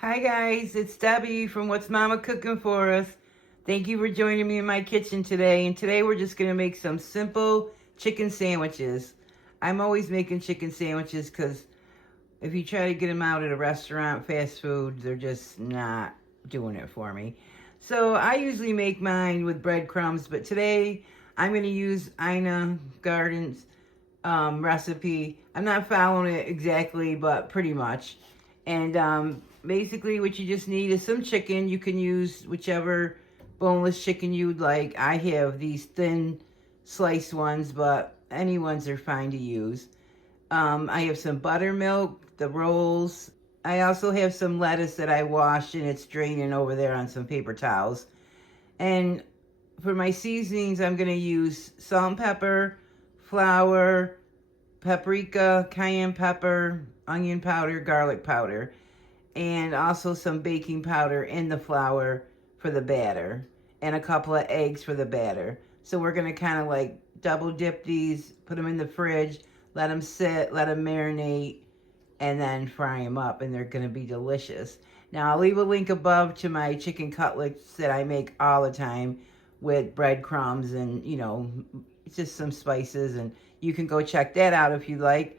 Hi guys, it's Debbie from What's Mama Cooking For Us. Thank you for joining me in my kitchen today. And today we're just going to make some simple chicken sandwiches. I'm always making chicken sandwiches because if you try to get them out at a restaurant, fast food, they're just not doing it for me. So I usually make mine with breadcrumbs, but today I'm going to use Ina Garten's recipe. I'm not following it exactly, but pretty much. And basically what you just need is some chicken. You can use whichever boneless chicken you'd like. I have these thin sliced ones, but any ones are fine to use. I have some buttermilk, the rolls. I also have some lettuce that I washed and it's draining over there on some paper towels. And for my seasonings, I'm going to use salt and pepper, flour, paprika, cayenne pepper, onion powder, garlic powder, and also some baking powder in the flour for the batter, and a couple of eggs for the batter. So we're going to kind of like double dip these, put them in the fridge, let them sit, let them marinate, and then fry them up, and they're going to be delicious. Now, I'll leave a link above to my chicken cutlets that I make all the time with breadcrumbs and, just some spices, and you can go check that out if you like.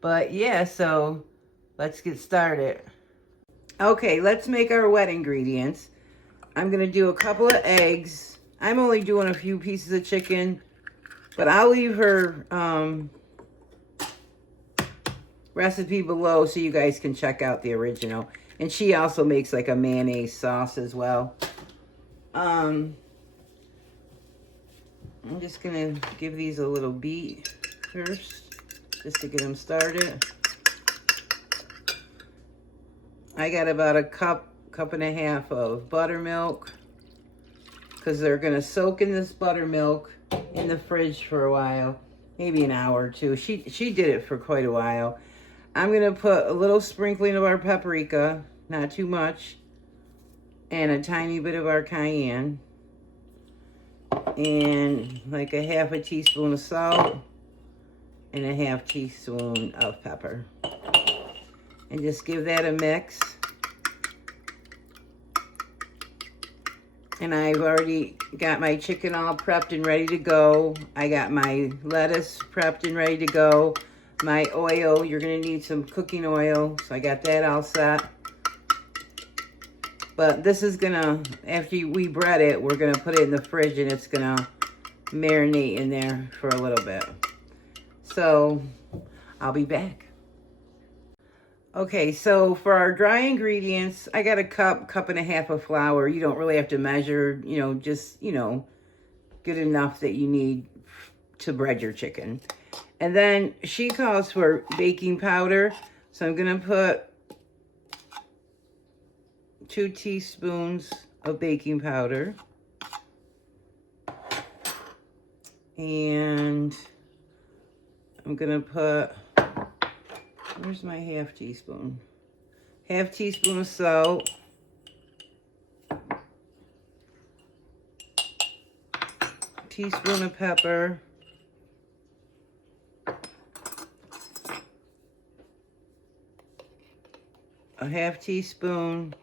But yeah, so let's get started. Okay, let's make our wet ingredients. I'm going to do a couple of eggs. I'm only doing a few pieces of chicken, but I'll leave her recipe below so you guys can check out the original. And she also makes like a mayonnaise sauce as well. I'm just going to give these a little beat first, just to get them started. I got about a cup and a half of buttermilk, because they're going to soak in this buttermilk in the fridge for a while, maybe an hour or two. She did it for quite a while. I'm going to put a little sprinkling of our paprika, not too much, and a tiny bit of our cayenne, and like a half a teaspoon of salt, and a half teaspoon of pepper. And just give that a mix. And I've already got my chicken all prepped and ready to go. I got my lettuce prepped and ready to go. My oil, you're gonna need some cooking oil, so I got that all set. But this is gonna, after we bread it, we're gonna put it in the fridge and it's gonna marinate in there for a little bit. So, I'll be back. Okay, so for our dry ingredients, I got a cup and a half of flour. You don't really have to measure, just, good enough that you need to bread your chicken. And then she calls for baking powder. So I'm going to put 2 teaspoons of baking powder. And I'm going to put, where's my half teaspoon? Half teaspoon of salt. Teaspoon of pepper. A half teaspoon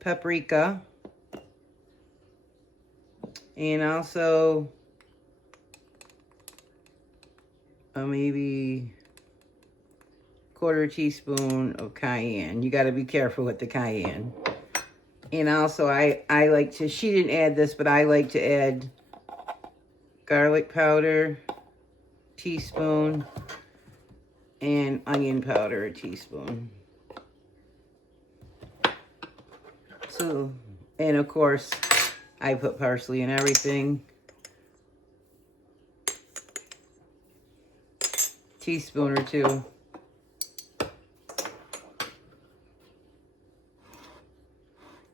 paprika. And also maybe quarter teaspoon of cayenne. You got to be careful with the cayenne. And also I like to, she didn't add this, but I like to add garlic powder, teaspoon, and onion powder, a teaspoon. So, and of course, I put parsley in everything. Teaspoon or 2.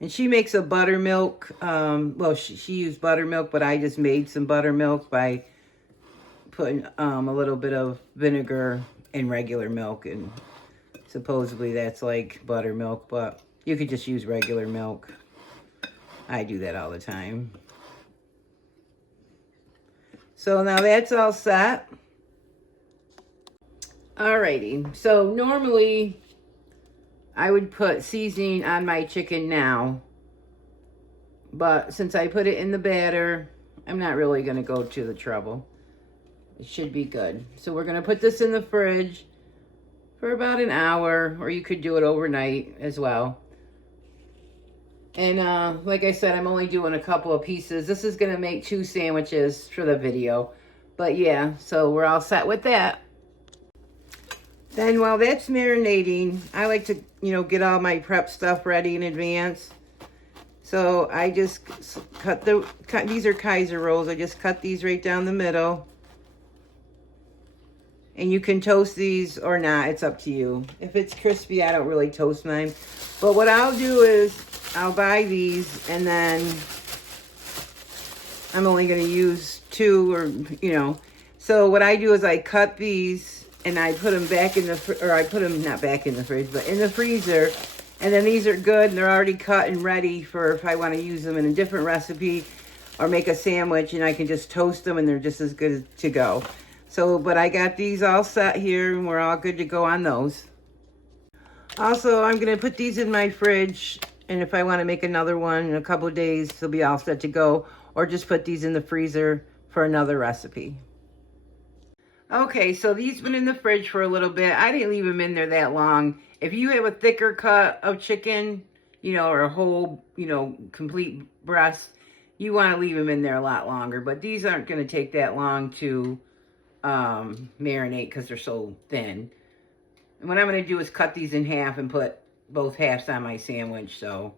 And she makes a buttermilk. Well, she used buttermilk, but I just made some buttermilk by putting a little bit of vinegar in regular milk. And supposedly that's like buttermilk, but you could just use regular milk. I do that all the time. So now that's all set. Alrighty, so normally I would put seasoning on my chicken now. But since I put it in the batter, I'm not really going to go to the trouble. It should be good. So we're going to put this in the fridge for about an hour, or you could do it overnight as well. And like I said, I'm only doing a couple of pieces. This is going to make 2 sandwiches for the video. But yeah, so we're all set with that. Then while that's marinating, I like to, get all my prep stuff ready in advance. So I just cut these are Kaiser rolls. I just cut these right down the middle. And you can toast these or not. It's up to you. If it's crispy, I don't really toast mine. But what I'll do is I'll buy these, and then I'm only going to use 2 or, So what I do is I cut these, and I put them back in I put them not back in the fridge, but in the freezer. And then these are good, and they're already cut and ready for if I want to use them in a different recipe or make a sandwich, and I can just toast them, and they're just as good to go. So, but I got these all set here, and we're all good to go on those. Also, I'm going to put these in my fridge, and if I want to make another one in a couple of days, they'll be all set to go, or just put these in the freezer for another recipe. Okay, so these been in the fridge for a little bit. I didn't leave them in there that long. If you have a thicker cut of chicken, or a whole, complete breast, you want to leave them in there a lot longer. But these aren't going to take that long to marinate because they're so thin. And what I'm going to do is cut these in half and put both halves on my sandwich. So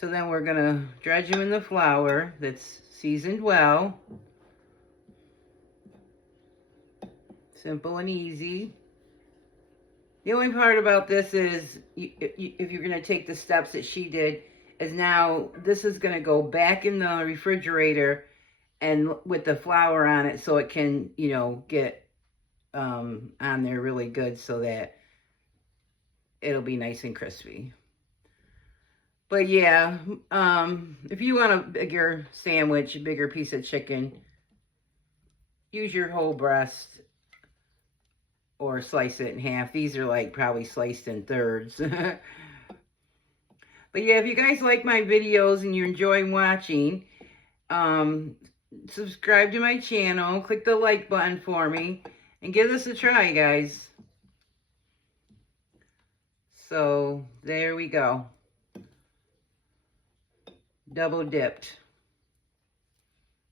then we're going to dredge them in the flour that's seasoned well. Simple and easy. The only part about this is, if you're going to take the steps that she did, is now this is going to go back in the refrigerator and with the flour on it so it can, get on there really good so that it'll be nice and crispy. But yeah, if you want a bigger sandwich, a bigger piece of chicken, use your whole breast or slice it in half. These are like probably sliced in thirds. But yeah, if you guys like my videos and you're enjoying watching, subscribe to my channel, click the like button for me, and give this a try, guys. So there we go. Double dipped.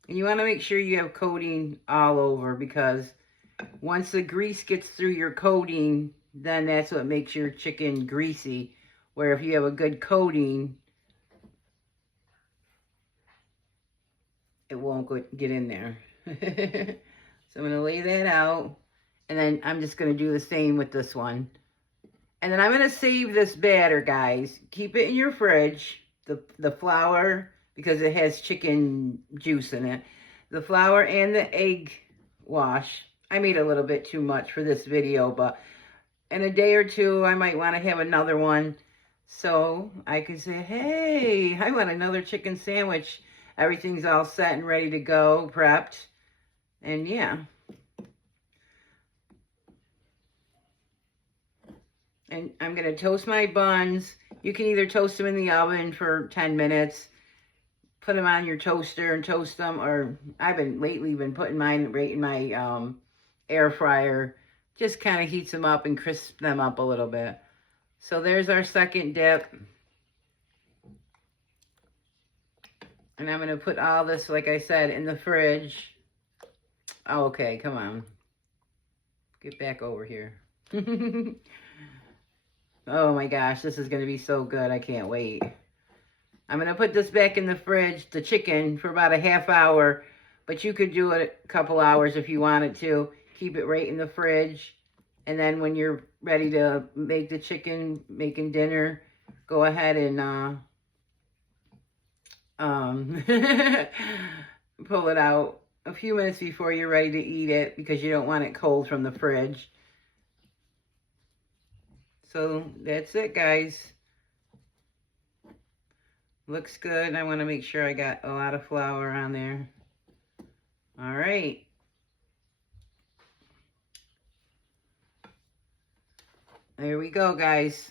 And you want to make sure you have coating all over, because once the grease gets through your coating, then that's what makes your chicken greasy. Where if you have a good coating, it won't get in there. So I'm going to lay that out. And then I'm just going to do the same with this one. And then I'm going to save this batter, guys. Keep it in your fridge. The flour, because it has chicken juice in it. The flour and the egg wash. I made a little bit too much for this video, but in a day or two, I might want to have another one. So I can say, hey, I want another chicken sandwich. Everything's all set and ready to go, prepped. And yeah. And I'm going to toast my buns. You can either toast them in the oven for 10 minutes, put them on your toaster and toast them, or I've lately been putting mine right in my air fryer. Just kind of heats them up and crisps them up a little bit. So there's our second dip. And I'm going to put all this, like I said, in the fridge. Oh, okay, come on. Get back over here. Oh my gosh, this is going to be so good. I can't wait. I'm going to put this back in the fridge, the chicken, for about a half hour. But you could do it a couple hours if you wanted to. Keep it right in the fridge. And then when you're ready to make the chicken, making dinner, go ahead and pull it out a few minutes before you're ready to eat it, because you don't want it cold from the fridge. So that's it, guys. Looks good. I want to make sure I got a lot of flour on there. All right. There we go, guys.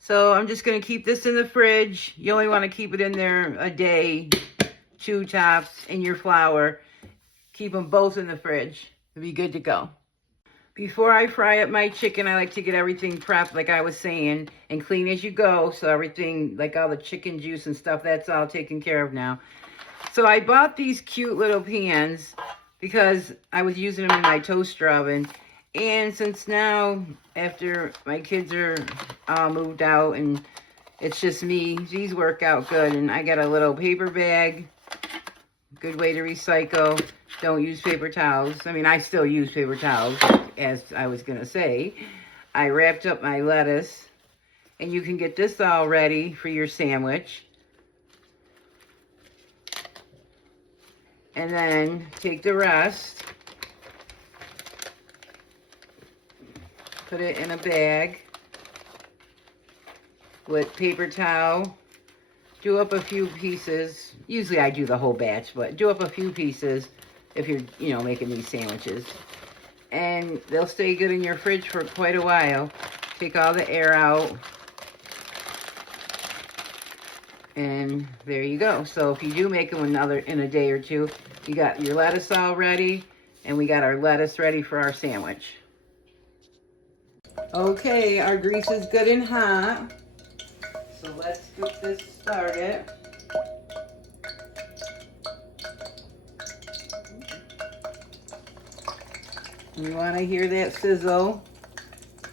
So I'm just going to keep this in the fridge. You only want to keep it in there a day, 2 tops, in your flour. Keep them both in the fridge. It'll be good to go. Before I fry up my chicken, I like to get everything prepped, like I was saying, and clean as you go. So everything, like all the chicken juice and stuff, that's all taken care of now. So I bought these cute little pans because I was using them in my toaster oven. And since now, after my kids are all moved out and it's just me, these work out good. And I got a little paper bag. Good way to recycle. Don't use paper towels. I mean, I still use paper towels, as I was going to say. I wrapped up my lettuce. And you can get this all ready for your sandwich. And then take the rest. Put it in a bag with paper towel. Do up a few pieces. Usually I do the whole batch, but do up a few pieces if you're, making these sandwiches. And they'll stay good in your fridge for quite a while. Take all the air out. And there you go. So if you do make them in a day or two, you got your lettuce all ready, and we got our lettuce ready for our sandwich. Okay, our grease is good and hot. So let's get this started. You want to hear that sizzle?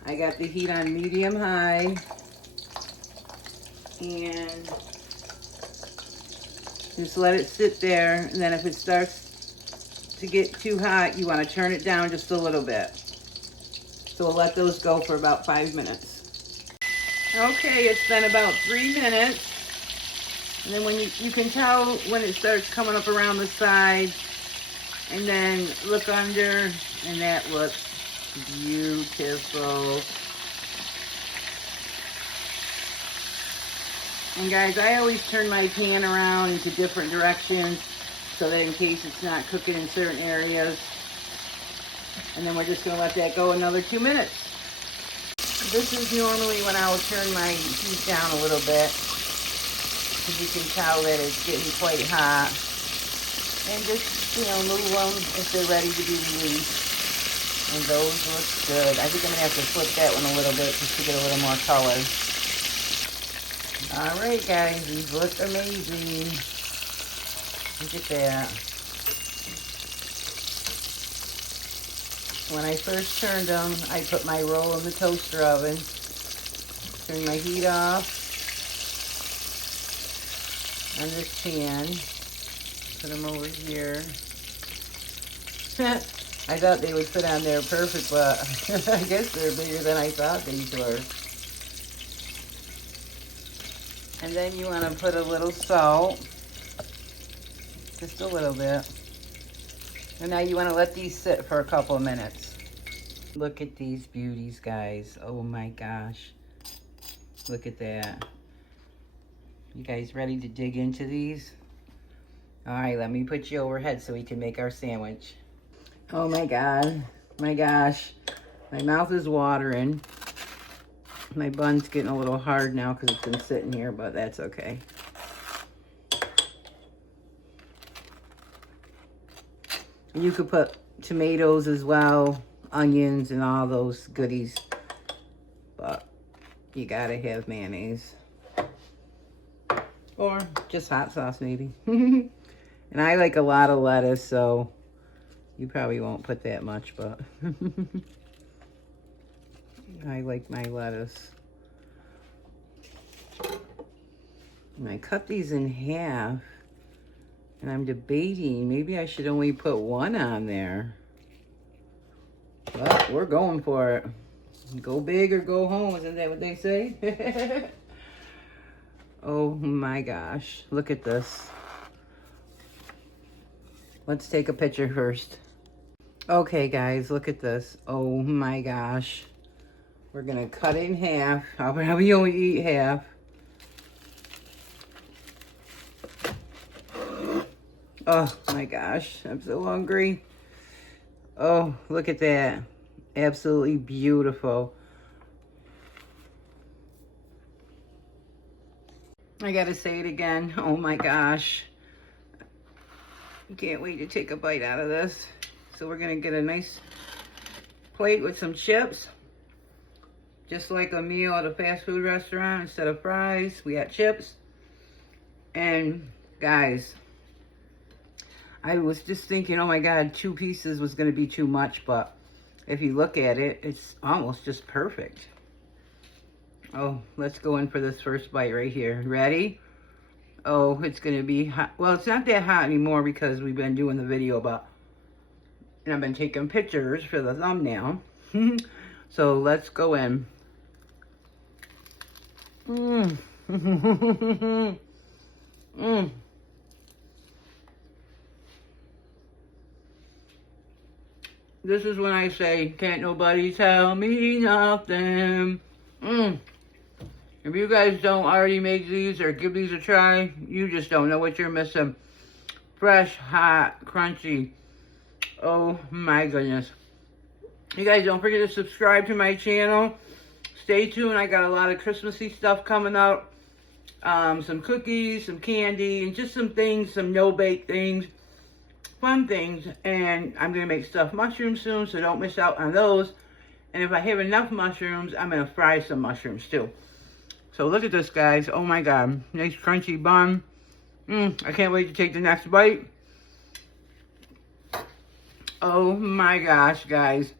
I got the heat on medium high. And just let it sit there. And then if it starts to get too hot, you want to turn it down just a little bit. So we'll let those go for about 5 minutes. Okay, it's been about 3 minutes. And then when you can tell when it starts coming up around the side. And then look under, and that looks beautiful. And guys, I always turn my pan around into different directions so that in case it's not cooking in certain areas. And then we're just going to let that go another 2 minutes. This is normally when I will turn my heat down a little bit, because you can tell that it's getting quite hot. And just, move them if they're ready to be released. And those look good. I think I'm going to have to flip that one a little bit just to get a little more color. Alright guys, these look amazing. Look at that. When I first turned them, I put my roll in the toaster oven. Turn my heat off on this pan. Put them over here. I thought they would fit on there perfect, but I guess they're bigger than I thought these were. And then you want to put a little salt. Just a little bit. And now you want to let these sit for a couple of minutes. Look at these beauties, guys. Oh my gosh. Look at that. You guys ready to dig into these? Alright, let me put you overhead so we can make our sandwich. Oh my God. My gosh. My mouth is watering. My bun's getting a little hard now because it's been sitting here, but that's okay. You could put tomatoes as well, onions and all those goodies, but you gotta have mayonnaise. Or just hot sauce maybe. And I like a lot of lettuce, so you probably won't put that much, but I like my lettuce. And I cut these in half, and I'm debating, maybe I should only put one on there. But we're going for it. Go big or go home, isn't that what they say? Oh my gosh, look at this. Let's take a picture first. Okay guys, look at this. Oh my gosh. We're gonna cut it in half. I'll probably only eat half. Oh my gosh, I'm so hungry. Oh, look at that. Absolutely beautiful. I gotta say it again. Oh my gosh. Can't wait to take a bite out of this. So we're gonna get a nice plate with some chips. Just like a meal at a fast food restaurant. Instead of fries, we got chips. And guys, I was just thinking, oh my God, 2 pieces was gonna be too much, but if you look at it, it's almost just perfect. Oh, let's go in for this first bite right here. Ready? Oh, it's gonna be hot. Well, it's not that hot anymore because we've been doing the video about, and I've been taking pictures for the thumbnail. So let's go in. Mmm. Mmm. This is when I say, can't nobody tell me nothing. Mmm. If you guys don't already make these or give these a try, you just don't know what you're missing. Fresh, hot, crunchy. Oh my goodness. You guys don't forget to subscribe to my channel. Stay tuned. I got a lot of Christmassy stuff coming up. Some cookies, some candy, and just some things, some no-bake things. Fun things. And I'm going to make stuffed mushrooms soon, so don't miss out on those. And if I have enough mushrooms, I'm going to fry some mushrooms too. So look at this, guys. Oh my God. Nice crunchy bun. I can't wait to take the next bite. Oh my gosh, guys.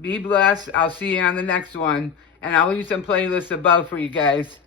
Be blessed. I'll see you on the next one. And I'll leave some playlists above for you guys.